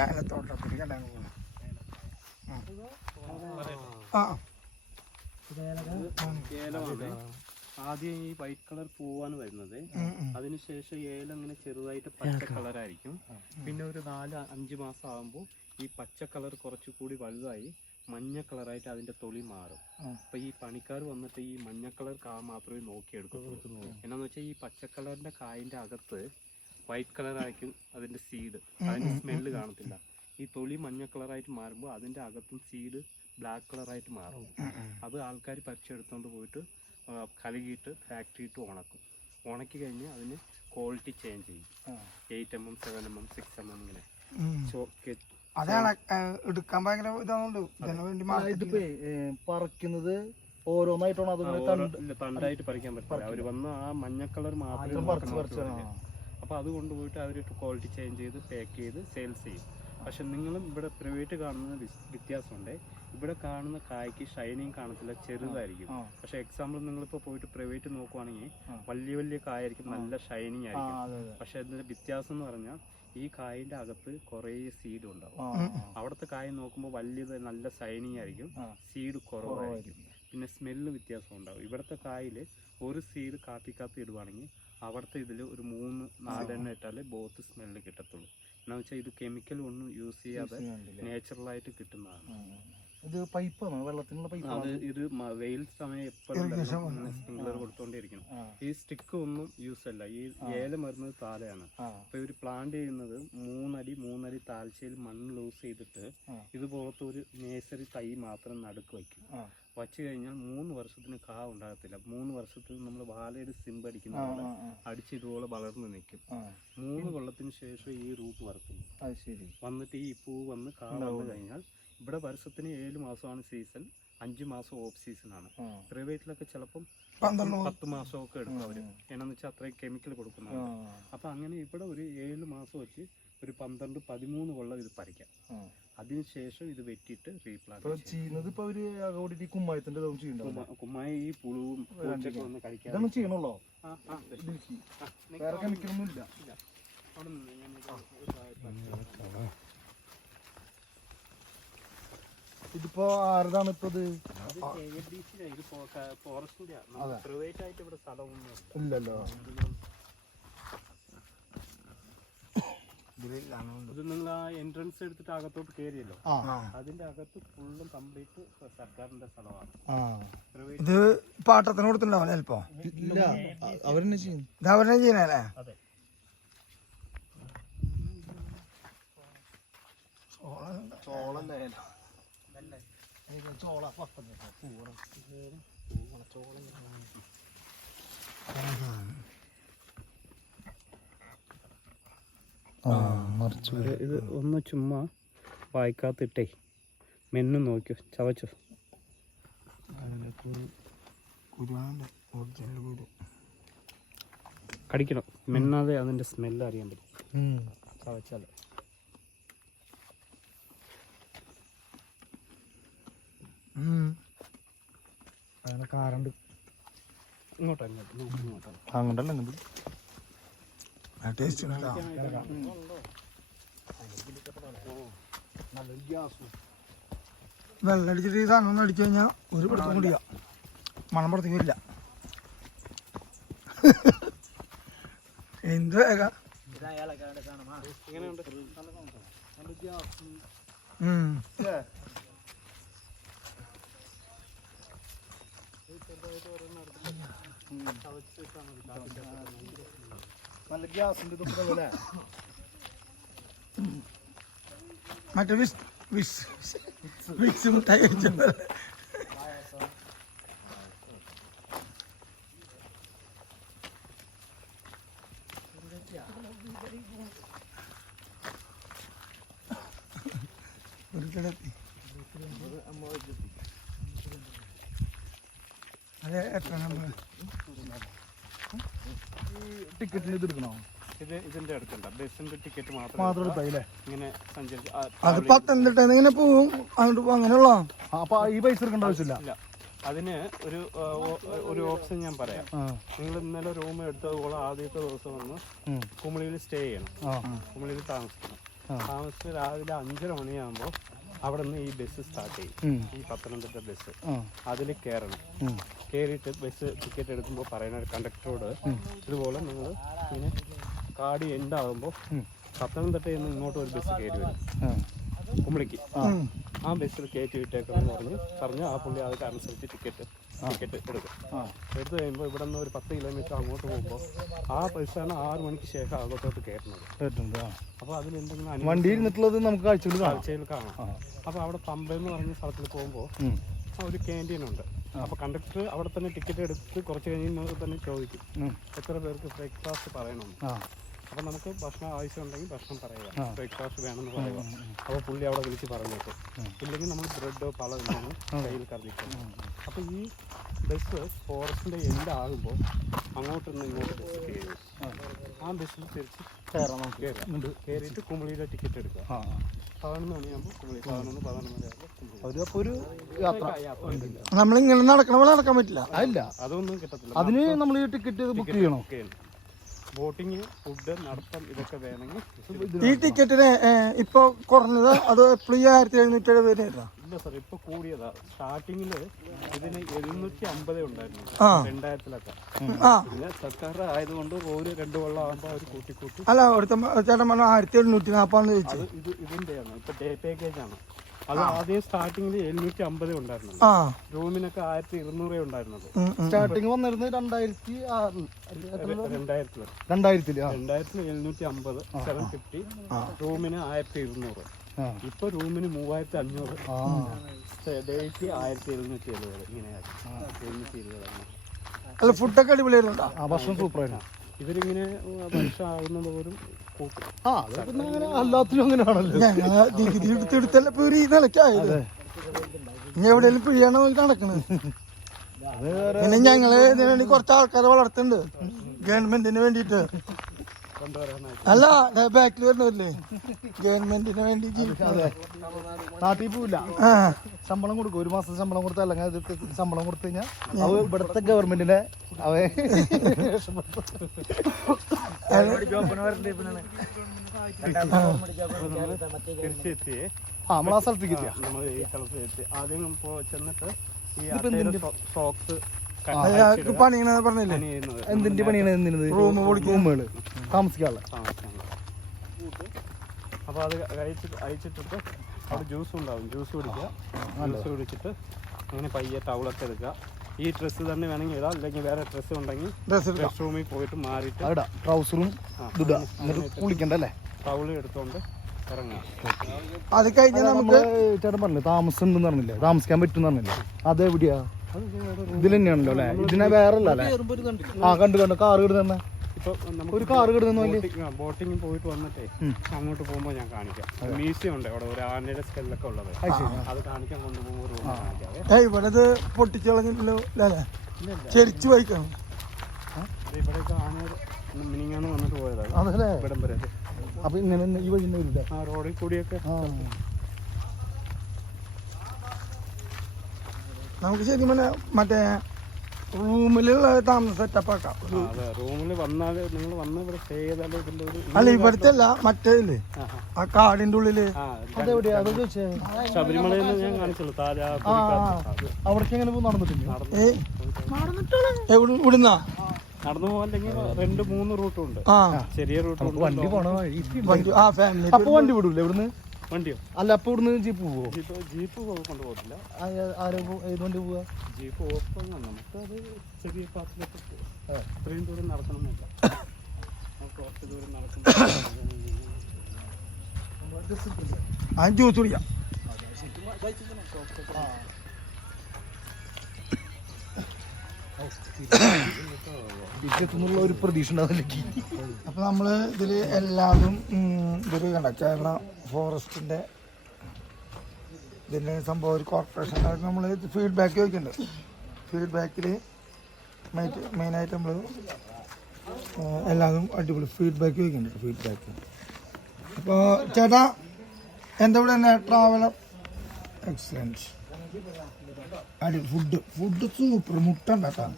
ഏലത്തോട്ടത്തിലേക്ക് ഏലമാണ് ആദ്യം ഈ white colour പൂവാണ് വരുന്നത്. അതിനുശേഷം ഏലം ഇങ്ങനെ ചെറുതായിട്ട് പച്ച കളറായിരിക്കും. പിന്നെ ഒരു 4-5 മാസം ആകുമ്പോൾ ഈ പച്ച കളർ കുറച്ചുകൂടി വലുതായി മഞ്ഞ കളറായിട്ട് അതിന്റെ തൊലി മാറും. അപ്പൊ ഈ പണിക്കാർ വന്നിട്ട് ഈ മഞ്ഞ കളർ കാ മാത്രമേ നോക്കിയെടുക്കത്തുള്ളൂ. എന്നാന്ന് വെച്ചാൽ ഈ പച്ച കളറിന്റെ കായിന്റെ അകത്ത് വൈറ്റ് കളറായിരിക്കും അതിന്റെ സീഡ്, അതിന്റെ സ്മെല്ല് കാണത്തില്ല. ഈ തൊലി മഞ്ഞ കളറായിട്ട് മാറുമ്പോൾ അതിന്റെ അകത്തും സീഡ് ബ്ലാക്ക് കളറായിട്ട് മാറും. അത് ആൾക്കാർ പറിച്ചെടുത്തോണ്ട് പോയിട്ട് കഴുകിയിട്ട് ഫാക്ടറിയിട്ട് ഉണക്കും. ഉണക്കി കഴിഞ്ഞ് അതിന് ക്വാളിറ്റി ചേഞ്ച് ചെയ്യും. 8 mm, 7 mm, 6 mm ഇങ്ങനെ എടുക്കാൻ ഭയങ്കര പറിക്കുന്നത് ഓരോന്നായിട്ടാണ് തണ്ടായിട്ട് പറിക്കാൻ പറ്റില്ല. അവര് വന്ന് ആ മഞ്ഞ കളർ മാത്രമേ അപ്പൊ അത് കൊണ്ടുപോയിട്ട് അവർ ക്വാളിറ്റി ചേഞ്ച് ചെയ്ത് പാക്ക് ചെയ്ത് സെയിൽസ് ചെയ്യും. പക്ഷെ നിങ്ങളും ഇവിടെ പ്രൈവറ്റ് കാണുന്ന വ്യത്യാസമുണ്ട്. ഇവിടെ കാണുന്ന കായ്ക്ക് ഷൈനിങ് കാണത്തില്ല, ചെറുതായിരിക്കും. പക്ഷെ എക്സാമ്പിൾ നിങ്ങളിപ്പോൾ പോയിട്ട് പ്രൈവറ്റ് നോക്കുവാണെങ്കിൽ വലിയ വലിയ കായായിരിക്കും, നല്ല ഷൈനിങ് ആയിരിക്കും. പക്ഷെ അതിന്റെ വ്യത്യാസം എന്ന് പറഞ്ഞാൽ ഈ കായിന്റെ അകത്ത് കുറേ സീഡ് ഉണ്ടാവും. അവിടുത്തെ കായ നോക്കുമ്പോൾ വലിയത് നല്ല ഷൈനിങ് ആയിരിക്കും, സീഡ് കുറവായിരിക്കും. പിന്നെ സ്മെല്ല് വ്യത്യാസം ഉണ്ടാവും. ഇവിടുത്തെ കായില് ഒരു സീഡ് കാപ്പിക്കകത്ത് ഇടുവാണെങ്കിൽ അവിടുത്തെ ഇതിൽ ഒരു 3-4 എണ്ണം ഇട്ടാലേ ബോത്ത് സ്മെല്ല് കിട്ടത്തുള്ളൂ. എന്നാ വെച്ചാൽ ഇത് കെമിക്കൽ ഒന്നും യൂസ് ചെയ്യാതെ നാച്ചുറലായിട്ട് കിട്ടുന്നതാണ്. ഇത് പൈപ്പാണോ, വെള്ളത്തിനുള്ള പൈപ്പ്? അത് ഇത് വെയിൽ സമയം എപ്പോഴും സ്പ്രിംഗ്ലർ കൊടുത്തോണ്ടിരിക്കണം. ഈ സ്റ്റിക്ക് ഒന്നും യൂസ് അല്ല. ഈ ഏലം വരുന്നത് താഴെയാണ്. അപ്പൊ ഇവര് പ്ലാന്റ് ചെയ്യുന്നത് 3 അടി താഴ്ചയിൽ മണ്ണ് ലൂസ് ചെയ്തിട്ട് ഇതുപോലത്തെ ഒരു നേഴ്സറി തൈ മാത്രം നടുക്ക് വയ്ക്കും. വച്ചു കഴിഞ്ഞാൽ 3 വർഷത്തിന് കാ ഉണ്ടാകത്തില്ല. 3 വർഷത്തിൽ നമ്മൾ വാലയുടെ സിമ്പ് അടിക്കുന്ന പോലെ അടിച്ച് ഇതുപോലെ വളർന്നു നിൽക്കും. 3 കൊല്ലത്തിന് ശേഷം ഈ റൂട്ട് വരത്തുള്ളൂ. വന്നിട്ട് ഈ പൂ വന്ന് കാ വന്നു കഴിഞ്ഞാൽ ഇവിടെ വർഷത്തിന് 7 മാസമാണ് സീസൺ, 5 മാസം ഓഫ് സീസൺ ആണ്. പ്രൈവറ്റിലൊക്കെ ചിലപ്പം 10 മാസമൊക്കെ എടുക്കും അവര്. എന്നാന്ന് വെച്ചാൽ അത്രയും കെമിക്കൽ കൊടുക്കുന്നതാണ്. അപ്പൊ അങ്ങനെ ഇവിടെ ഒരു 7 മാസം വെച്ച് ഒരു 12-13 കൊല്ലം ഇത് പറിക്കാം. അതിനുശേഷം ഇത് വെട്ടിയിട്ട് റീപ്ലാന്റ് ചെയ്യുന്നത്. ഇപ്പൊ അവര് കുമ്മായി ഈ പുളുവും വന്ന് കഴിക്കാൻ ചെയ്യണല്ലോ. വേറെ കെമിക്കലൊന്നും ഇല്ല. ഇതിപ്പോ ആരതാണ് ഇപ്പൊ ഇല്ലല്ലോ. ഇത് നിങ്ങൾ ആ എൻട്രൻസ് എടുത്തിട്ട് അകത്തോട്ട് കയറിയല്ലോ, അതിന്റെ അകത്ത് ഫുള്ളും കംപ്ലീറ്റ് സർക്കാരിന്റെ സ്ഥലമാണ്. ഇത് പാട്ടത്തിന് കൊടുത്തിട്ടുണ്ടാവും ചിലപ്പോ. ഇല്ല, അവരെന്നെ ചെയ്യും. ഇത് അവരെന്നെ ചെയ്യണല്ലേ? അതെ. ഇത് ഒന്ന് ചുമ്മാ വായിക്കാത്തിട്ടേ മെന്നു നോക്കിയോ, ചവച്ചോ. കടിക്കണം, മെന്നാതെ അതിന്റെ സ്മെല്ല് അറിയാൻ പറ്റും. ചവച്ചാൽ കാറുണ്ട് അങ്ങോട്ടല്ല ടേസ്റ്റ് വെള്ളം അടിച്ചിട്ട് ഈ സാധനം ഒന്ന് അടിച്ചു കഴിഞ്ഞാൽ ഒരു പിടുത്തം കൂടിയാ, മണം പുറത്തേക്ക് വരില്ല. എന്ത് വേഗ നല്ല ഗ്യാസിന്റെ ഇതൊക്കെ മറ്റേ വിക്സ് മുട്ടായി കഴിച്ച അതെ. എത്ര നമ്പർ ടിക്കറ്റിന് ഇത് എടുക്കണോ? ഇതിന്റെ അടുത്തുണ്ട് ബസ്സിന്റെ ടിക്കറ്റ് മാത്രം ഇങ്ങനെ സഞ്ചരിച്ച് അത് പത്തനംതിട്ട ഇങ്ങനെ പോവും അങ്ങോട്ട് അങ്ങനെയുള്ള. അപ്പൊ ഈ പൈസ എടുക്കേണ്ട ആവശ്യമില്ല. അതിന് ഒരു ഓപ്ഷൻ ഞാൻ പറയാം. നിങ്ങൾ ഇന്നലെ റൂം എടുത്തതുപോലെ ആദ്യത്തെ ദിവസം വന്ന് കുമളിയിൽ സ്റ്റേ ചെയ്യണം, കുമളിയിൽ താമസിക്കണം. താമസിച്ച് രാവിലെ 5:30 മണിയാകുമ്പോൾ അവിടെ നിന്ന് ഈ ബസ് സ്റ്റാർട്ട് ചെയ്യും. ഈ പത്തനംതിട്ട ബസ് അതിൽ കയറണം. കയറിയിട്ട് ബസ് ടിക്കറ്റ് എടുക്കുമ്പോൾ പറയുന്ന കണ്ടക്ടറോട് ഇതുപോലെ നിങ്ങൾ ഇങ്ങനെ കാടി എൻഡാകുമ്പോൾ പത്തനംതിട്ടയിൽ നിന്ന് ഇങ്ങോട്ട് ഒരു ബസ് കയറി വരും കുമ്പളിക്ക്. ആ ബസ്സിൽ കയറ്റി വിട്ടേക്കെന്ന് പറഞ്ഞ് ആ പുള്ളി അതൊക്കെ അനുസരിച്ച് ടിക്കറ്റ് എടുക്കും. എടുത്തു കഴിയുമ്പോൾ ഇവിടെ നിന്ന് ഒരു 10 കിലോമീറ്റർ അങ്ങോട്ട് പോകുമ്പോൾ ആ ബസ്സാണ് 6 മണിക്ക് ശേഷം അകത്തോട്ട് കയറുന്നത്. അപ്പോൾ അതിലെന്തെങ്കിലും വണ്ടി ഇരുന്നിട്ടുള്ളത് നമുക്ക് കാഴ്ചയിൽ കാണാം. അപ്പോൾ അവിടെ പമ്പ എന്ന് പറഞ്ഞ സ്ഥലത്തിൽ പോകുമ്പോൾ ഒരു ക്യാൻറ്റീനുണ്ട്. അപ്പോൾ കണ്ടക്ടർ അവിടെ തന്നെ ടിക്കറ്റ് എടുത്ത് കുറച്ച് കഴിഞ്ഞ് തന്നെ ചോദിക്കും എത്ര പേർക്ക് ബ്രേക്ക്ഫാസ്റ്റ് പറയണമെന്ന്. അപ്പോൾ നമുക്ക് ഭക്ഷണം ആവശ്യമുണ്ടെങ്കിൽ ഭക്ഷണം പറയുക, ബ്രേക്ക്ഫാസ്റ്റ് വേണമെന്ന് പറയുക. അപ്പോൾ പുള്ളി അവിടെ വിളിച്ച് പറഞ്ഞേക്കും. ഇല്ലെങ്കിൽ നമ്മൾ ബ്രെഡോ പല എന്തെങ്കിലും കയ്യിൽ കരുതിക്കും. അപ്പോൾ ഈ ബസ് ഫോറസ്റ്റിൻ്റെ എൻഡ് ആകുമ്പോൾ അങ്ങോട്ട് നിന്ന് ഇങ്ങോട്ട് ബസ് കയറി ആ ബസ്സിൽ തിരിച്ച് കയറിയിട്ട് കുമളിയിലെ ടിക്കറ്റ് എടുക്കുക. 11 മണിയാകുമ്പോൾ കുമളി, 11 മണിയാകുമ്പോൾ ഒരു യാത്ര. നമ്മളിങ്ങനെ നടക്കണ പോലെ നടക്കാൻ പറ്റില്ല. അതൊന്നും കിട്ടത്തില്ല. അതിന് നമ്മൾ ഈ ടിക്കറ്റ് ബുക്ക് ചെയ്യണം. ബോട്ടിങ്, ഫുഡ്, നടത്തം ഇതൊക്കെ വേണമെങ്കിൽ. ഈ ടിക്കറ്റിന് ഇപ്പൊ കുറഞ്ഞത് അത് എപ്പോഴും 1770 ഇല്ല സാർ, ഇപ്പൊ കൂടിയതാ. സ്റ്റാർട്ടിങ്ങില് ഇതിന് 750 ഉണ്ടായിരുന്നു 2000-ലൊക്കെ. പിന്നെ സർക്കാർ ആയതുകൊണ്ട് ഒരു 2 വെള്ളം ആകുമ്പോ അവർ കൂട്ടി. അല്ല ഒരുത്ത ചേട്ടൻ പറഞ്ഞു 1740 ചോദിച്ചത്. ഇതിന്റെയാണ് ഇപ്പൊ ഡേ പാക്കേജ് ആണ്. അത് ആദ്യം സ്റ്റാർട്ടിങ്ങിൽ 750 ഉണ്ടായിരുന്നു. റൂമിനൊക്കെ 1200 ഉണ്ടായിരുന്നത്. സ്റ്റാർട്ടിങ് വന്നിരുന്നത് 2000-ൽ 750, 750. റൂമിന് 1200. ഇപ്പൊ റൂമിന് 3500. ഡേറ്റ് 1770. ഇങ്ങനെയാണ് 720. അല്ല ഫുഡൊക്കെ അടിപൊളിയായിരുന്നു. ഭക്ഷണം സൂപ്പറായിരുന്നു. ഇവരിങ്ങനെ വർഷമാകുന്നത് പോലും കൂട്ടും. എല്ലാത്തിനും അങ്ങനെയാണല്ലോ. ഞങ്ങള് ഡിഗ്രി എടുത്തെടുത്തല്ല പേര് ഈ നിലക്കായത്. ഇനി എവിടെയെങ്കിലും പിഴിയാണോ നടക്കണത്. പിന്നെ ഞങ്ങള് ഇതിനു വേണ്ടി കുറച്ച് ആൾക്കാരെ വളർത്തുന്നുണ്ട് ഗവൺമെന്റിന് വേണ്ടിട്ട്. അല്ല ബാക്കിൽ വരുന്നവരില്ലേ ഗവൺമെന്റിന് വേണ്ടി ജീവിക്കാതെ നാട്ടിൽ പോവില്ല. ശമ്പളം കൊടുക്കും. 1 മാസം ശമ്പളം കൊടുത്താൽ അല്ലെങ്കിൽ ശമ്പളം കൊടുത്തു കഴിഞ്ഞാൽ അവ ഇവിടുത്തെ ഗവൺമെന്റിനെ തിരിച്ചെത്തിയേ നമ്മളാ സ്ഥലത്തേക്ക് എത്തിയ നമ്മൾ ഈ സ്ഥലത്ത് എത്തി. ആദ്യം ചെന്നിട്ട് ഈ സോക്സ് പണിയണ പറഞ്ഞില്ലേ എന്തിന്റെ പണിയാണ്? റൂമുകള് താമസിക്കാനുള്ള. അപ്പൊ അത് അയച്ചിട്ടിട്ട് അവിടെ ജ്യൂസ് ഉണ്ടാവും. ജ്യൂസ് കുടിക്കുക. ജ്യൂസ് കുടിച്ചിട്ട് അങ്ങനെ പയ്യെ ടൗളൊക്കെ എടുക്കുക. ഈ ഡ്രസ്സ് തന്നെ വേണമെങ്കിൽ ഇടാം, അല്ലെങ്കിൽ വേറെ ഡ്രസ്സ് ഉണ്ടെങ്കിൽ റെസ്റ്റ് റൂമിൽ പോയിട്ട് മാറിയിട്ട് ട്രൗസറും കുളിക്കണ്ടല്ലേ ടൗള് എടുത്തോണ്ട് ഇറങ്ങുക. അത് കഴിഞ്ഞാൽ നമുക്ക് ചേട്ടൻ പറഞ്ഞില്ലേ താമസം ഉണ്ടെന്ന് പറഞ്ഞില്ലേ, താമസിക്കാൻ പറ്റും പറഞ്ഞില്ലേ, അതെവിടെയാ? ഇതിൽ തന്നെയാണല്ലോ അല്ലേ? ഇതിനെ വേറെ അല്ലേ? കണ്ടു കാറ് കിടന്ന ഒരു കാറ് കിടന്ന ബോട്ടിങ് പോയിട്ട് വന്നിട്ടേ അങ്ങോട്ട് പോകുമ്പോൾ ഞാൻ കാണിക്കാം. മ്യൂസിയം ഉണ്ട് അവിടെ, ഒരു ആനയുടെ സ്കെല്ലൊക്കെ ഉള്ളത്. അത് കാണിക്കാൻ കൊണ്ടുപോകുമ്പോൾ ഇവിടെ ഇത് പൊട്ടിച്ചു കളഞ്ഞിട്ടല്ലോ അല്ലേ? ചെരിച്ചു വായിക്കണം. ഇവിടെയൊക്കെ ആനയുടെ മിനിങ്ങാന്ന് വന്നിട്ട് പോയതാണ് അതല്ലേ ഇവിടം വരെ. അപ്പൊ ഇങ്ങനെ ഈ വഴി ആ റോഡിൽ കൂടിയൊക്കെ നമുക്ക് ശരിക്കും മറ്റേ റൂമിലുള്ള താമസം സെറ്റപ്പ് ആക്കാം. അതെ, റൂമിൽ വന്നാല് നിങ്ങൾ വന്ന് ഇവിടെ സ്റ്റേ ചെയ്താലും ഇതിന്റെ ഒരു അല്ല ഇവിടുത്തെ അല്ല മറ്റേതില്ലേ ആ കാടിന്റെ ഉള്ളില്. അതെവിടെയാ? ശബരിമലയിൽ ഞാൻ കാണിച്ചുള്ളൂ. അവിടേക്ക് എങ്ങനെ നടന്നിട്ടില്ല? ഇവിടുന്നാ നടന്നു പോകാല്ലെങ്കിൽ 2-3 റൂട്ടും ഉണ്ട്. ചെറിയ റൂട്ട് വണ്ടി പോണ ഫാമിലി. അപ്പൊ വണ്ടി വിടൂല്ലേ ഇവിടുന്ന്? വണ്ടിയോ? അല്ല അപ്പൊ ഇവിടുന്ന് ജീപ്പ് പോവോ? ജീപ്പ് കൊണ്ടുപോകത്തില്ല. ഏത് വണ്ടി പോവാ? ജീപ്പ് ഓപ്പൺ നമുക്ക് അത് ചെറിയ പാത്തിലൊക്കെ പോവാം. ഇത്രയും ദൂരം നടക്കണമെന്നില്ല. കുറച്ച് ദൂരം നടക്കണം. ജ്യൂസ് കുടിക്കാം. ഇതിലെത്തുന്നുള്ള ഒരു പ്രതീക്ഷ ഉണ്ടാവില്ല. അപ്പൊ നമ്മള് ഇതില് എല്ലാതും ഇതില് കണ്ട കേരള ഫോറസ്റ്റിന്റെ ഇതിന്റെ സംഭവം ഒരു കോർപ്പറേഷനായിട്ട് നമ്മൾ ഫീഡ്ബാക്ക് ചോദിക്കുന്നുണ്ട്. ഫീഡ്ബാക്കില് മെയിനായിട്ട് നമ്മൾ എല്ലാതും അടിപൊളി ഫീഡ്ബാക്ക് ചോദിക്കുന്നുണ്ട്. ഫീഡ്ബാക്ക് അപ്പോൾ ചേട്ടാ എൻ്റെ ഇവിടെ തന്നെ ട്രാവലർ എക്സലൻറ്റ് അടിപൊളി ഫുഡ് സൂപ്പർ. മുട്ട ഉണ്ടാക്കാം.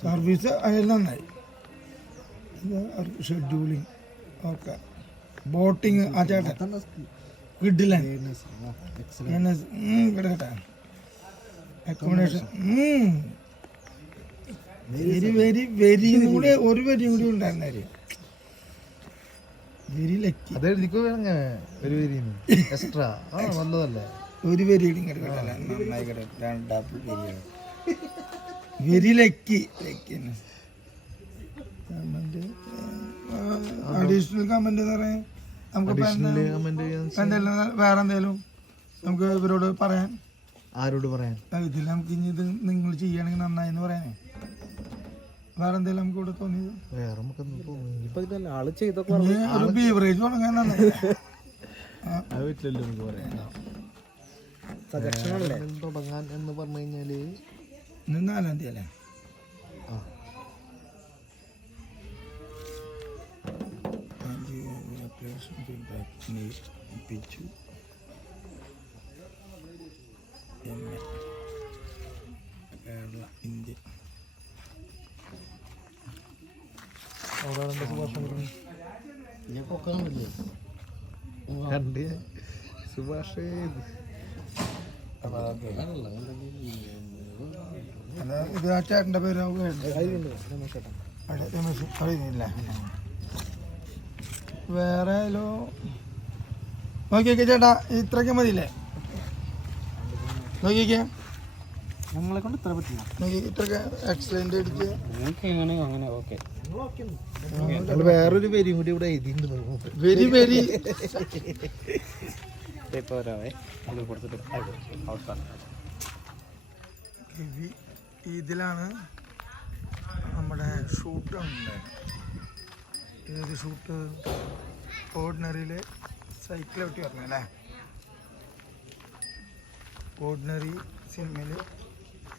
സർവീസ് അതിൽ നന്നായി. Scheduling okay. ബോട്ടിങ് ആ ചേട്ടൻ വീട്ടില്ല അക്കോമഡേഷൻ വെരി വെരി വെരി കൂടെ ഒരു വരിയും കൂടി ഉണ്ടായിരുന്നേ വെരി ലക്കി എക്സ്ട്രാ നല്ലതല്ലേ ഒരു വരി ഇങ്ങോട്ട് കേട്ടല്ല നന്നായി കേട്ടോ രണ്ടാപ്പ് വരിയാണ് very lucky lucky comment additional comment എന്ന് പറയാൻ നമുക്ക് എന്തെങ്കിലും വേറെ എന്തെങ്കിലും നമുക്ക് ഇവരോട് പറയാൻ ആരോട് പറയാൻ ഇതിൽ നമുക്ക് ഇനി ഇത് നിങ്ങൾ ചെയ്യുകയാണെങ്കിൽ നന്നായി എന്ന് പറയാനേ വേറെ എന്തെങ്കിലും നമുക്ക് ഇവിടെ തോന്നിയത് വേറെ ആള് ചെയ്തൊക്കെ ഒരു ബീവറേജ് തുടങ്ങാൻ നന്നായി തുടങ്ങാൻ എന്ന് പറഞ്ഞു കഴിഞ്ഞാല് ഇന്ന് 4-ാം തീയതി അല്ലേ കേരള ഇന്ത്യ സുഭാഷ് ഇത് ആ ചേട്ടൻ്റെ പേര് രമേശ് അറിയുന്നില്ല വേറെ നോക്കിയൊക്കെ ചേട്ടാ ഇത്രയൊക്കെ മതിയില്ലേ നോക്കിയൊക്കെ ഞങ്ങളെ കൊണ്ട് ഇത്ര പറ്റില്ല നോക്കി ഇത്രയൊക്കെ എക്സലന്റ് അടിച്ച് വേറൊരു പേരും കൂടി ഇവിടെ എഴുതിയിട്ടുണ്ട് വെരി വെരി ഇതിലാണ് നമ്മുടെ ഷൂട്ട് ഉണ്ടായത് ഏത് ഷൂട്ട് ഓർഡിനറിയിൽ സൈക്കിൾ ഔട്ടി പറഞ്ഞു അല്ലേ ഓർഡിനറി സിനിമയിൽ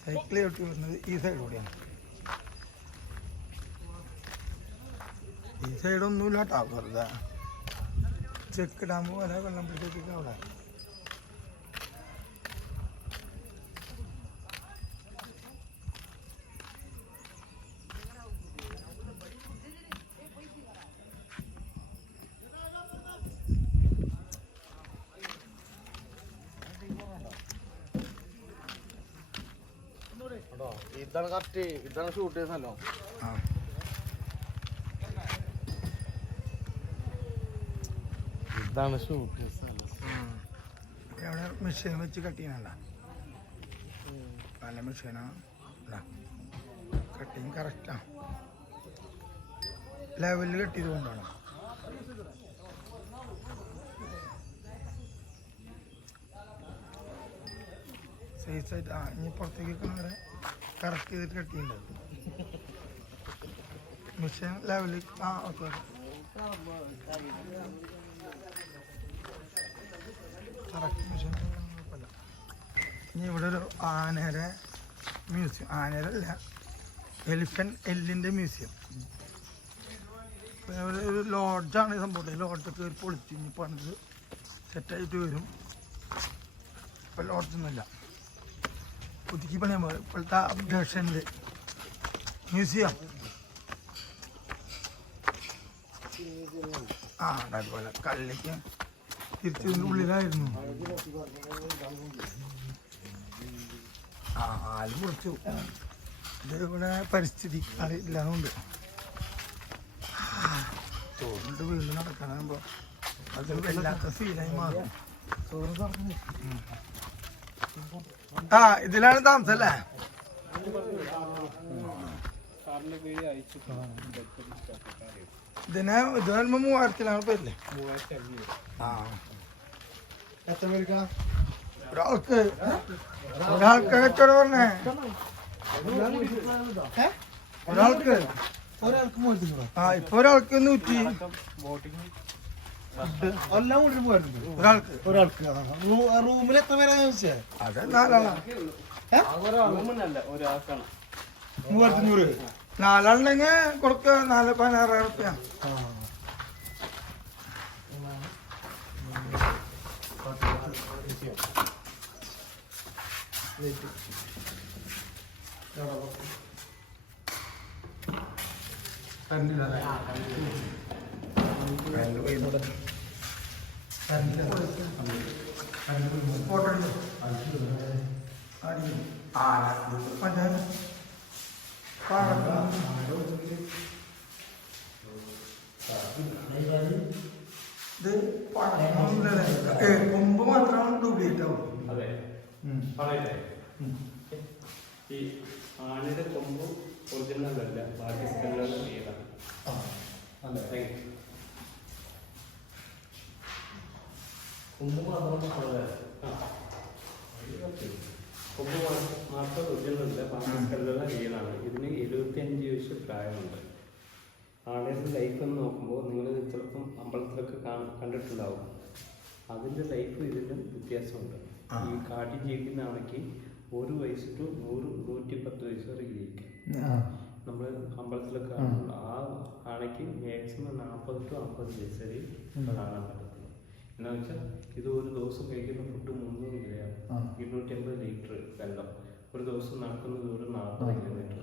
സൈക്കിൾ ഔട്ടി വരുന്നത് ഈ സൈഡ് കൂടിയാണ് ഈ സൈഡൊന്നുമില്ല കേട്ടോ വെറുതെ ചെക്ക് ഡാം പോലെ വെള്ളം പിടിച്ചേക്ക് അവിടെ ഇതാണ് കറക്റ്റ് ഇതാണ് ഷൂട്ട് ചെയ്യുന്നല്ലോ ഇതാണ് ഷൂട്ട് അവിടെ മെഷീൻ വെച്ച് കട്ട് ചെയ്യാനല്ല നല്ല മെഷീനാണ് കട്ടിങ് കറക്റ്റാണ് ലെവലിൽ കട്ട് ചെയ്ത് കൊണ്ടാണ് സൈസായിട്ട് ഇനി പുറത്തേക്ക് വെക്കുന്നവരെ കറക്റ്റ് ചെയ്തിട്ട് കട്ട് ചെയ്യുന്നുണ്ട് മെഷീൻ ലെവലിൽ ഓക്കെ കറക്റ്റ് മെഷീൻ കുഴപ്പമില്ല ഇനി ഇവിടെ ഒരു ആനയുടെ മ്യൂസിയം ആനയുടെ അല്ല എലിഫൻറ്റ് എല്ലിൻ്റെ മ്യൂസിയം പിന്നെ ഒരു ലോഡ്ജാണ് ഈ സംഭവം ലോഡ്ജ് കയറി പൊളിച്ച് ഇനി പണിത് സെറ്റായിട്ട് വരും ഇപ്പം ലോഡ്ജൊന്നുമില്ല പുതുക്കി പണിയാൻ പോലെ ഇപ്പോഴത്തെ അപ്ഡേഷനിൽ മ്യൂസിയം അതുപോലെ കള്ളിക്ക് തിരിച്ചതിൻ്റെ ഉള്ളിലായിരുന്നു ആല് പൊളിച്ചു ഇത് ഇവിടെ പരിസ്ഥിതി അറിയില്ലാതുകൊണ്ട് ചോറിൻ്റെ വീട്ടിൽ നടക്കാനാകുമ്പോൾ അത് വല്ലാത്ത ഫീലായി മാറും ഇതിലാണ് താമസം അല്ലേ ഇതിനെ ഇത് വരുമ്പോ 3000 പേരില്ലേ എത്ര പേർക്കാ ഒരാൾക്ക് കച്ചവടം പറഞ്ഞേ ഒരാൾക്ക് ഇപ്പൊ ഒരാൾക്ക് 100 എല്ലാം കൂടി പോയിട്ടുണ്ട് ഒരാൾക്ക് റൂമിൽ എത്ര പേരാന്ന് ചോദിച്ചേ അതെ 4 ആളാ 3100 4 ആളുണ്ടെങ്കിൽ കൊടുക്ക 4,16,000 റുപ്യ കണ്ടില്ല ഫോട്ടോ ഉണ്ട് ആന പഞ്ചായത്ത് ഇത് കൊമ്പ് മാത്രമാണ് ഡ്യൂപ്ലിക്കേറ്റ് ആവും. അതെ പറയട്ടെ, ഈ ആനയുടെ കൊമ്പ് ഒറിജിനൽ അല്ല, ബാക്കി സ്കല്ലുകൾ ചെയ്യണം. കൊമ്പ് മാത്രം ഒറിജിനൽ അല്ല, ബാക്കി സ്കല്ലുകൾ ചെയ്യലാണ്. ഇതിന് 75 വയസ്സ് പ്രായമുണ്ട്. ആനയുടെ ലൈഫ് എന്ന് നോക്കുമ്പോൾ നിങ്ങൾ ചിലപ്പം അമ്പലത്തിലൊക്കെ കണ്ടിട്ടുണ്ടാവും. അതിൻ്റെ ലൈഫ് ഇതിനും വ്യത്യാസമുണ്ട്. ഈ കാട്ടിൽ ജീവിക്കുന്ന ആനയ്ക്ക് 1 വയസ്സ് ടു 100-110 വയസ്സ് വരെ ജീവിക്കും. നമ്മൾ അമ്പലത്തിലൊക്കെ കാണുന്നുണ്ട്. ആ ആനയ്ക്ക് മാക്സിമം 40 to 50 വയസ്സ് വരെ കാണാൻ പറ്റത്തുള്ളൂ. എന്നാ വെച്ചാൽ ഇത് ഒരു ദിവസം കഴിക്കുന്ന ഫുഡ് 300 കിലോയാണ്, 250 ലിറ്റർ വെള്ളം, ഒരു ദിവസം നടക്കുന്ന ദൂരം 40 കിലോമീറ്റർ.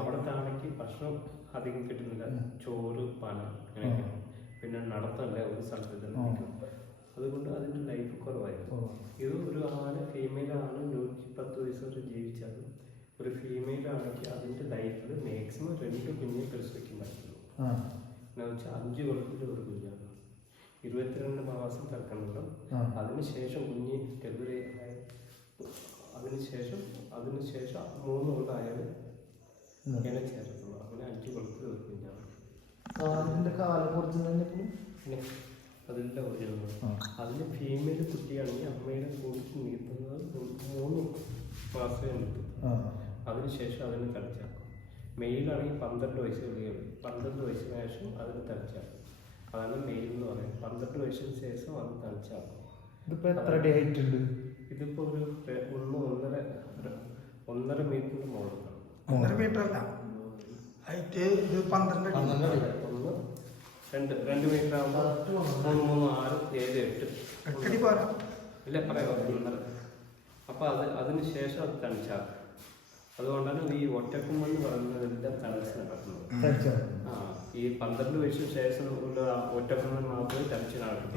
അവിടുത്തെ ആനയ്ക്ക് ഭക്ഷണം അധികം കിട്ടുന്നില്ല, ചോറ് പന അങ്ങനെ കിട്ടും. പിന്നെ നടത്തല്ല ഒരു സ്ഥലത്ത് തന്നെ നിൽക്കും. അതുകൊണ്ട് അതിൻ്റെ ലൈഫ് കുറവായിരുന്നു. ഇത് ഒരു ആന ഫീമെയിൽ ആണ് 110 വയസ്സ് വരെ ജീവിച്ചാലും ഒരു ഫീമെയിൽ ആണെങ്കിൽ അതിൻ്റെ ലൈഫിൽ മാക്സിമം 2 കുഞ്ഞെ പ്രസവിക്കാൻ പറ്റുള്ളൂ. എന്താ വെച്ചാൽ 5 കൊല്ലത്തിൽ ഒരു കുഞ്ഞാണ്, 22 മാസം കിടക്കുന്നുണ്ട്. അതിനുശേഷം കുഞ്ഞ് ഡെലിവറി അതിനുശേഷം 3 കൊല്ലമായാൽ ഇങ്ങനെ ചേർത്തുള്ളൂ. അങ്ങനെ 5 കൊല്ലത്തിൽ ഒരു കുഞ്ഞാണ്. അതിൻ്റെ ഒറിജിനൽ. അതിന് ഫീമെയിൽ കുട്ടിയാണെങ്കിൽ അമ്മയുടെ കൂടി നീട്ടുന്നത് 3 മാസമേ നിർത്തും. അതിനുശേഷം അതിന് തളിച്ചാക്കും. മെയിലാണെങ്കിൽ 12 വയസ്സ് കളിയുള്ളൂ. 12 വയസ്സിന് ശേഷം അതിന് തളിച്ചാക്കും. അതാണ് മെയിൽ എന്ന് പറയുന്നത്. 12 വയസ്സിന് ശേഷം അത് തളിച്ചാക്കും. ഇതിപ്പോൾ എത്ര ഡേ ഹൈറ്റ് ഉണ്ട്? ഇതിപ്പോൾ ഒരു 1.5 മീറ്ററിൻ്റെ മുകളിലാണ്. 1.5 മീറ്റർ അല്ല ഹൈറ്റ്, ഇത് 12 2 മീറ്റർ ആകുമ്പോൾ 3, 6, 7, 8 അടി പോരാ. ഇല്ല പറയാം 1.5. അപ്പോൾ അതിന് ശേഷം അത് തളിച്ചാക്കും. അതുകൊണ്ടാണ് ഈ ഒറ്റക്കുമ്പെന്ന് പറയുന്നതെല്ലാം തളിച്ച് നടക്കുന്നത്. ഈ 12 വയസ്സിന് ശേഷം ഉള്ള ഒറ്റക്കുമ്പൻ മാത്രമേ തളിച്ച് നടക്കുന്നു.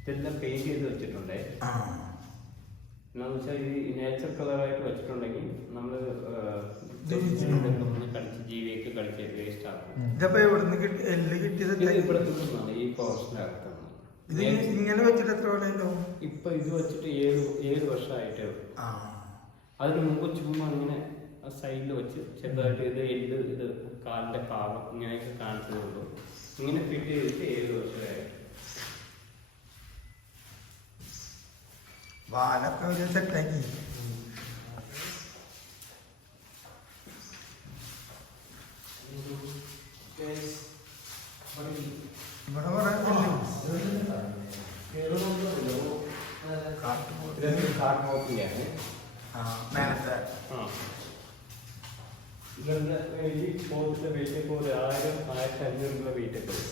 ഇതെല്ലാം പെയിന്റ് ചെയ്ത് വെച്ചിട്ടുണ്ടേ. എന്നാന്ന് വെച്ചാൽ ഈ നേച്ചർ കളറായിട്ട് വെച്ചിട്ടുണ്ടെങ്കിൽ നമ്മൾ കളിച്ച് ജീവിയൊക്കെ കളിച്ച് വേസ്റ്റ് ആക്കും. ഇവിടെ കിട്ടുന്നതാണ് ഈ ഫോറസ്റ്റിനകത്താണ്. ഇങ്ങനെ വെച്ചിട്ട് എത്ര കൊല്ലം? ഇപ്പൊ ഇത് വെച്ചിട്ട് 7 വർഷമായിട്ടേ ഉള്ളൂ. അതിന് മുമ്പ് ചുമ്മാ ഇങ്ങനെ സൈഡിൽ വെച്ച് ചെറുതായിട്ട് ഇത് കാലിന്റെ പാവം ഇങ്ങനെയൊക്കെ കാണിച്ചതുള്ളൂ. ഇങ്ങനെ ഫിറ്റ് ചെയ്തിട്ട് 7 വർഷമായി. വാലൊക്കെ ഒരു സെറ്റാക്കി. ഇവിടെ മേലത്തെ പോലത്തെ വെയിറ്റൊക്കെ ഒരു 1000-1500 രൂപ വെയിറ്റൊക്കെ വരും.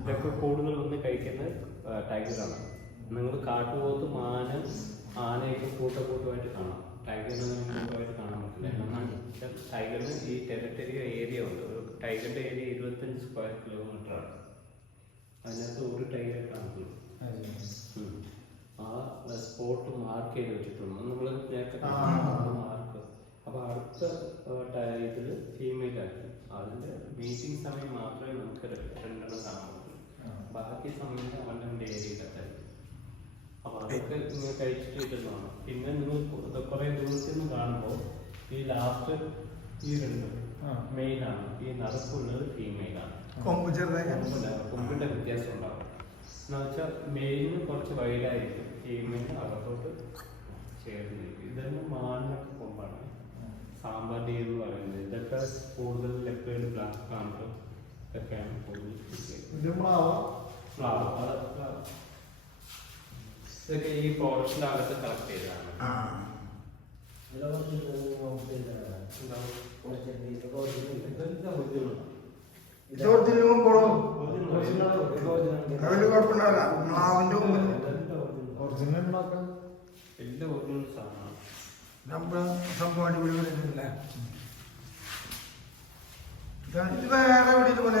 ഇതൊക്കെ കൂടുതലൊന്നും കഴിക്കുന്ന ടൈഗറാണ്. നിങ്ങൾ കാട്ടുപോത്ത്, ആനയൊക്കെ കൂട്ടമായിട്ട് കാണാം. ടൈഗറിന് കൂട്ടമായിട്ട് കാണാൻ പറ്റില്ല. എന്നാണ് ടൈഗറിന് ഈ ടെറിട്ടറി ഏരിയ ഉണ്ട്. ഒരു ടൈഗറിന്റെ ഏരിയ 25 സ്ക്വയർ കിലോമീറ്ററാണ്. അതിനകത്ത് ഒരു ടൈഗറെ കാണുള്ളൂ. ആ സ്പോട്ട് മാർക്ക് ചെയ്ത് വെച്ചിട്ടുണ്ട്. നമ്മൾ നേരത്തെ മാർക്ക്. അപ്പോൾ അടുത്ത ഇതിൽ ഫീമെയിൽ ആക്കി അതിൻ്റെ മീറ്റിംഗ് സമയം മാത്രമേ നമുക്ക് 2 കാണാൻ പറ്റുള്ളൂ. ബാക്കി സമയം അവൻ്റെ ഏരിയയിലെത്തായിരിക്കും. അപ്പോൾ അതൊക്കെ ഇങ്ങനെ കഴിച്ചിട്ട് കിട്ടുന്നതാണ്. പിന്നെ നിങ്ങൾ കുറേ ദൂരത്തിൽ നിന്ന് കാണുമ്പോൾ ഈ ലാസ്റ്റ് ഈ 2 മെയിലാണ്, ഈ നറുക്കുള്ളത് ഫീമെയിലാണ്. കൊമ്പിൻ്റെ വ്യത്യാസം ഉണ്ടാവും. എന്ന് വെച്ചാൽ മെയിലിന് കുറച്ച് വൈഡായിരിക്കും, ഫീമെയിലിന് അകത്തോട്ട് ചേർന്നിരിക്കും. ഇതൊന്നും മാനിനൊക്കെ കൊമ്പാണ്. സാമ്പാർ ഡീ എന്ന് പറയുന്നത് ഇതൊക്കെ കൂടുതൽ ലെപ്പേഡ്, ബ്ലാക്ക് പാമ്പ് ഇതൊക്കെയാണ് കൂടുതൽ. ഇതൊക്കെ ഈ ഫോറസ്റ്റിൻ്റെ അകത്ത് കളക്ട് ചെയ്തതാണ്. വേറെ എവിടെ പോലെ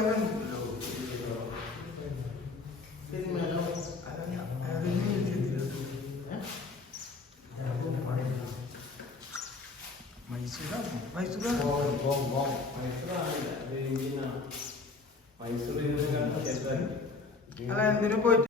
അല്ല എന്തിനു പോയിട്ട്